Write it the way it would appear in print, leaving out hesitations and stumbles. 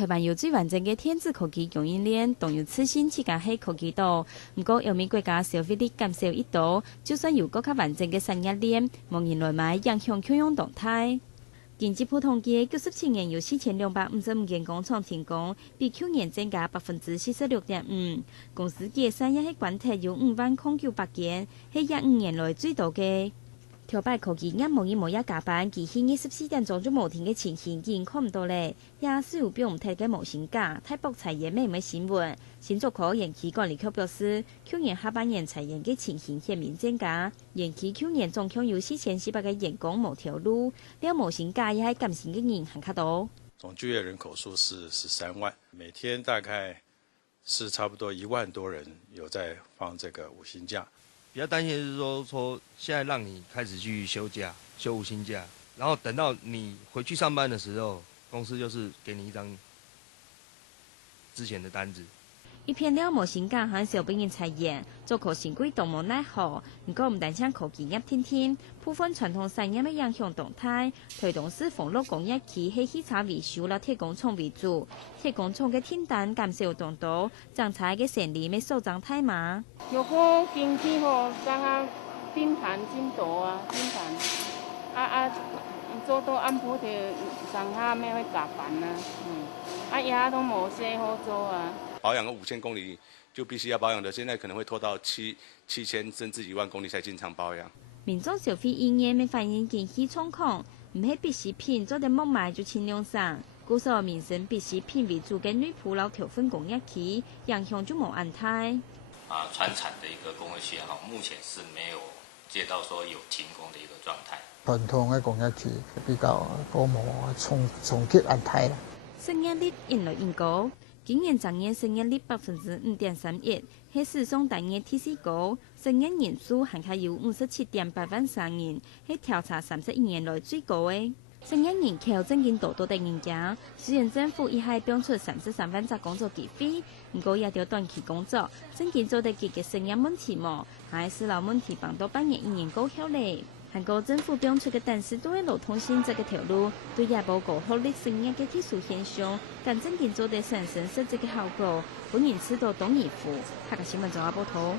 台湾有最完整嘅电子科技供应链，动有次新自家喺科技岛。不过，由于国家消费力减少一度，就算有更加完整嘅产业链，无人来买，影响供应动态。经济部统计，97年有4255间工厂停工，比去年增加46.5%。公司嘅产业喺管体有50900间，係15年来最多嘅。條擺科技業無日無夜加班，其實24點鐘就無停嘅情形已經看唔到咧。也是有標唔睇嘅模型價，太博裁員咩咩新聞。新竹科研期管理局表示，去年下半年裁員嘅情形顯明增加，延期去年總共有4400個員工無條路，了模型價也係減薪嘅人很較多。總就業人口數是13萬，每天大概是差不多1萬多人有在放這個無薪假。比較擔心的是說現在讓你開始去休假、休無薪假，然後等到你回去上班的時候，公司就是給你一張之前的單子。一片了無薪假和小兵人裁員，做科新貴動無奈何。不過唔單止科技業天天，部分傳統產業的影響動態，推動是俸祿工業區係汽車維修啦、鐵工廠為主，鐵工廠嘅訂單減少當多，將財嘅生意咪收漲太慢。如果經濟好，剛剛訂單真多啊，訂單做到按部的上下咪會加班啊，也都冇些好做啊。保養個5000公里就必須要保養的，現在可能會拖到7000甚至1萬公里才經常保養。民眾消費意願咪反映經濟狀況，唔係必需品做得冇賣就輕量上，故所民生必需品為主嘅內埔老條分工業區，影響就冇安泰。傳產的一個工業區目前是沒有接到說有停工的一個狀態。傳統嘅工業區比較高冇重建安泰啦。失業率因來因高。今年整年失業率5.31%，係史上第二第四高。失業人數還係有57.8萬3人，係調查31年來最高嘅。失業人口增加多的人家，雖然政府已係標出33萬隻工作機會，不過也要短期工作，增加做得幾個失業問題冇，還是老問題幫到半年1年高效咧。韓國政府標出嘅但是對勞動性這個條路，對也報告學歷失業嘅技術現象，更增加做得產生實際嘅效果，本人知道懂義務。客家新聞綜合報道。